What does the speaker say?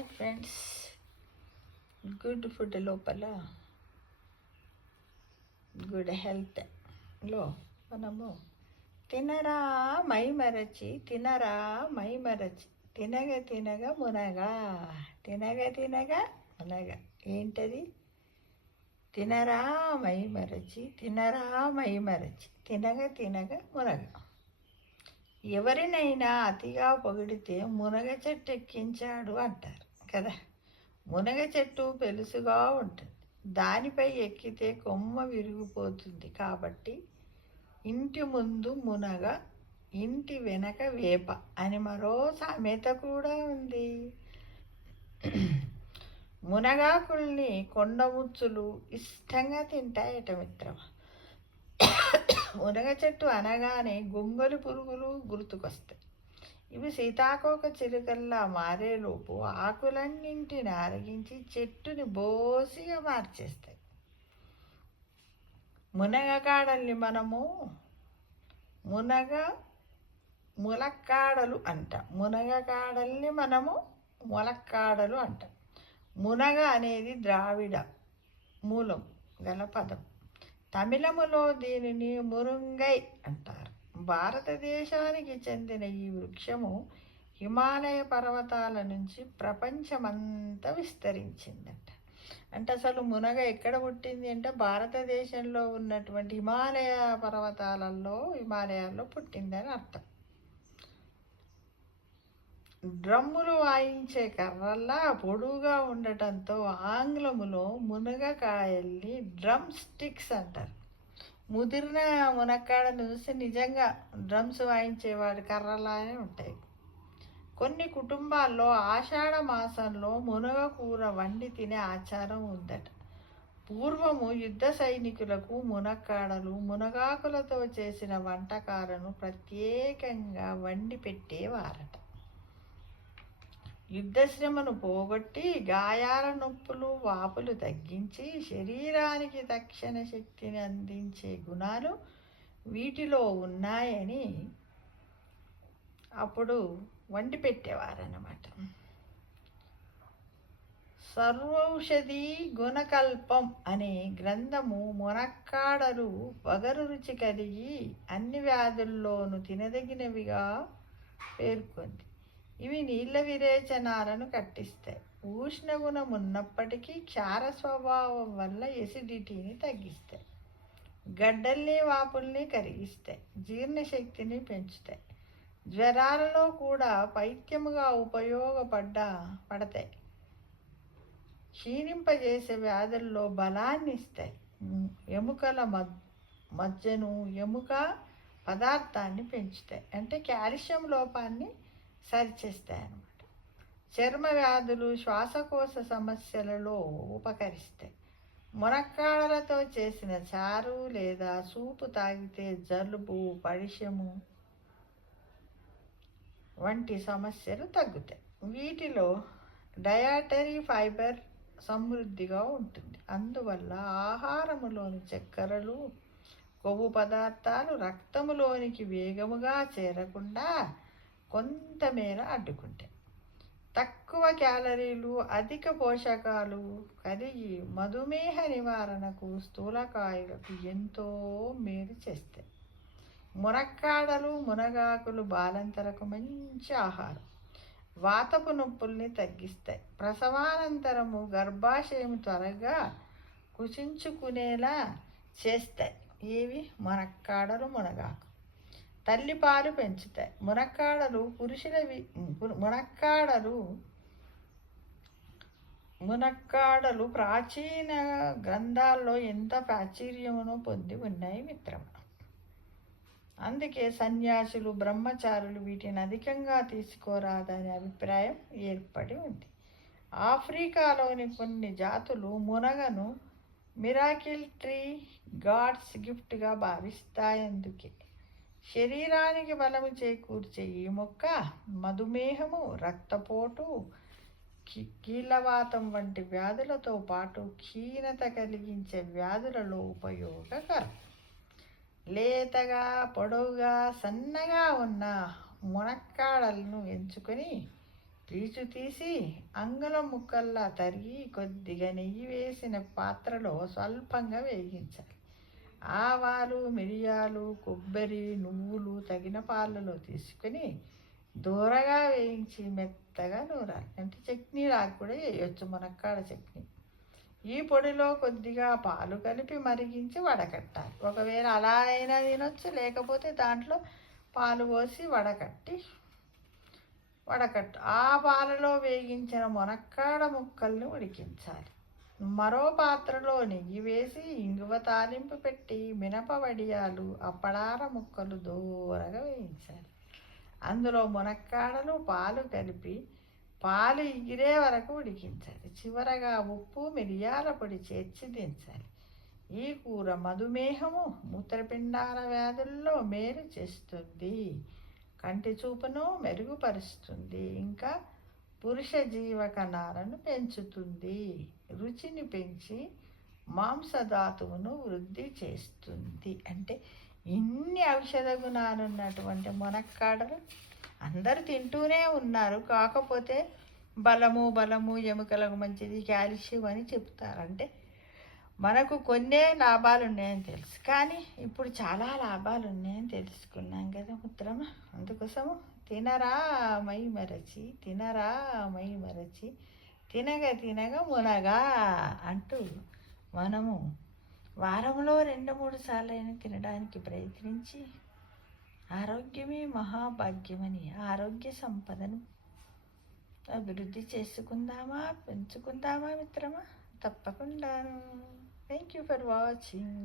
Hi friends, good food లోపల good హెల్త్లో మనము తినరా మైమరచి తినరా మైమరచి తినగ తినగ మునగా తినగ మునగ ఏంటది? తినరా మైమరచి తినరా మైమరచి తినగ మునగ. ఎవరినైనా అతిగా పొగిడితే మునగ చెట్టు ఎక్కించాడు అంటారు కదా. మునగ చెట్టు పెలుసుగా ఉంటుంది, దానిపై ఎక్కితే కొమ్మ విరిగిపోతుంది. కాబట్టి ఇంటి ముందు మునగ, ఇంటి వెనక వేప అని మరో సామెత కూడా ఉంది. మునగాకుల్ని కొండముచ్చులు ఇష్టంగా తింటాయట మిత్రమా. మునగ చెట్టు అనగానే గొంగలి పురుగులు గుర్తుకొస్తాయి. ఇవి సీతాకోక చిలుకల్లా మారేలోపు ఆకులన్నింటిని అరగించి చెట్టుని బోసిగా మార్చేస్తాయి. మునగకాడల్ని మనము ములక్కాడలు అంటాం. మునగకాడల్ని మనము ములక్కాడలు అంటాం. మునగ అనేది ద్రావిడ మూలం గల పదం. తమిళములో దీనిని మురుంగై అంటారు. భారతదేశానికి చెందిన ఈ వృక్షము హిమాలయ పర్వతాల నుంచి ప్రపంచమంతా విస్తరించిందంట. అంటే అసలు మునగ ఎక్కడ పుట్టింది అంటే భారతదేశంలో ఉన్నటువంటి హిమాలయాల్లో పుట్టిందని అర్థం. డ్రమ్ములు వాయించే కర్రల్లా పొడువుగా ఉండటంతో ఆంగ్లములో మునగకాయల్ని డ్రమ్ స్టిక్స్ అంటారు. ముదిరిన మునక్కాడను చూస్తే నిజంగా డ్రమ్స్ వాయించేవాడి కర్రలానే ఉంటాయి. కొన్ని కుటుంబాల్లో ఆషాఢ మాసంలో మునగ కూర వండి తినే ఆచారం ఉందట. పూర్వము యుద్ధ సైనికులకు మునక్కాడలు, మునగాకులతో చేసిన వంటకాలను ప్రత్యేకంగా వండి పెట్టేవారట. యుద్ధశ్రమను పోగొట్టి గాయాల నొప్పులు వాపులు తగ్గించి శరీరానికి తక్షణ శక్తిని అందించే గుణాలు వీటిలో ఉన్నాయని అప్పుడు వండి పెట్టేవారన్నమాట. సర్వౌషధి గుణకల్పం అనే గ్రంథము మునక్కాడలు వగరు రుచి కలిగి అన్ని వ్యాధుల్లోనూ తినదగినవిగా పేర్కొంది. ఇవి నీళ్ళ విరేచనాలను కట్టిస్తాయి. ఉష్ణగుణం ఉన్నప్పటికీ క్షార స్వభావం వల్ల ఎసిడిటీని తగ్గిస్తాయి. గడ్డల్ని వాపుల్ని కరిగిస్తాయి. జీర్ణశక్తిని పెంచుతాయి. జ్వరాలలో కూడా పైత్యముగా పడతాయి. క్షీణింపజేసే వ్యాధుల్లో బలాన్ని ఇస్తాయి. ఎముకల మజ్జను, ఎముక పదార్థాన్ని పెంచుతాయి. అంటే కాల్షియం లోపాన్ని సరిచేస్తాయి అన్నమాట. చర్మ వ్యాధులు, శ్వాసకోశ సమస్యలలో ఉపకరిస్తాయి. మునక్కాడలతో చేసిన చారు లేదా సూపు తాగితే జలుబు, పడిశము వంటి సమస్యలు తగ్గుతాయి. వీటిలో డయాటరీ ఫైబర్ సమృద్ధిగా ఉంటుంది. అందువల్ల ఆహారములోని చక్కెరలు, కొవ్వు పదార్థాలు రక్తములోనికి వేగముగా చేరకుండా కొంతమేర అడ్డుకుంటాయి. తక్కువ క్యాలరీలు, అధిక పోషకాలు కలిగి మధుమేహ నివారణకు, స్థూలకాయులకు ఎంతో మేలు చేస్తాయి. మునక్కాడలు, మునగాకులు బాలంతరకు మంచి ఆహారం. వాతపు నొప్పుల్ని తగ్గిస్తాయి. ప్రసవానంతరము గర్భాశయం త్వరగా కుచించుకునేలా చేస్తాయి. ఏవి? మునక్కాడలు, మునగాకు. తల్లిపాలు పెంచుతాయి. మునక్కాడలు ప్రాచీన గ్రంథాల్లో ఎంత ప్రాచుర్యమును పొంది ఉన్నాయి మిత్రమా. అందుకే సన్యాసులు, బ్రహ్మచారులు వీటిని అధికంగా తీసుకోరాదనే అభిప్రాయం ఏర్పడి ఉంది. ఆఫ్రికాలోని కొన్ని జాతులు మునగను మిరాకిల్ ట్రీ, గాడ్స్ గిఫ్ట్గా భావిస్తాయందుకే. శరీరానికి బలము చేకూర్చే ఈ మొక్క మధుమేహము, రక్తపోటు, కీళ్ళవాతం వంటి వ్యాధులతో పాటు క్షీణత కలిగించే వ్యాధులలో ఉపయోగకరం. లేతగా, పొడవుగా, సన్నగా ఉన్న మునక్కాడలను ఎంచుకొని పీచు తీసి అంగుళం ముక్కల్లా తరిగి కొద్దిగా నెయ్యి వేసిన పాత్రలో స్వల్పంగా వేగించాలి. ఆవాలు, మిరియాలు, కొబ్బరి, నువ్వులు తగిన పాలలో తీసుకొని దూరగా వేయించి మెత్తగా నూరాలి. అంటే చట్నీ లాగా కూడా వేయొచ్చు, మునక్కాడ చట్నీ. ఈ పొడిలో కొద్దిగా పాలు కలిపి మరిగించి వడకట్టాలి. ఒకవేళ అలా అయినా తినొచ్చు, లేకపోతే దాంట్లో పాలు పోసి ఆ పాలలో వేగించిన మునక్కాడ ముక్కల్ని ఉడికించాలి. మరో పాత్రలో నెయ్యి వేసి ఇంగువ తాలింపు పెట్టి మినప వడియాలు, అప్పడాల ముక్కలు దూరగా వేయించాలి. అందులో మునక్కాడలు, పాలు కలిపి పాలు ఎగిరే వరకు ఉడికించాలి. చివరగా ఉప్పు, మిరియాల పొడి చేర్చి దించాలి. ఈ కూర మధుమేహము, మూత్రపిండాల వ్యాధుల్లో మేలు చేస్తుంది, కంటి చూపును మెరుగుపరుస్తుంది, ఇంకా పురుష జీవకణాలను పెంచుతుంది, రుచిని పెంచి మాంసధాతువును వృద్ధి చేస్తుంది. అంటే ఇన్ని ఔషధ గుణాలు ఉన్నటువంటి మునక్కాడలు అందరూ తింటూనే ఉన్నారు. కాకపోతే బలము ఎముకలకు మంచిది, కాల్షియం అని చెప్తారు. అంటే మనకు కొన్నే లాభాలు ఉన్నాయని తెలుసు, కానీ ఇప్పుడు చాలా లాభాలు ఉన్నాయని తెలుసుకున్నాం కదా మిత్రమా. అందుకోసము తినరా మై మరచి, తినగా మునగా అంటూ మనము వారంలో 2-3 సార్లైనా తినడానికి ప్రయత్నించి ఆరోగ్యమే మహాభాగ్యమని ఆరోగ్య సంపదను అభివృద్ధి పెంచుకుందామా మిత్రమా? తప్పకుండా. Thank you for watching.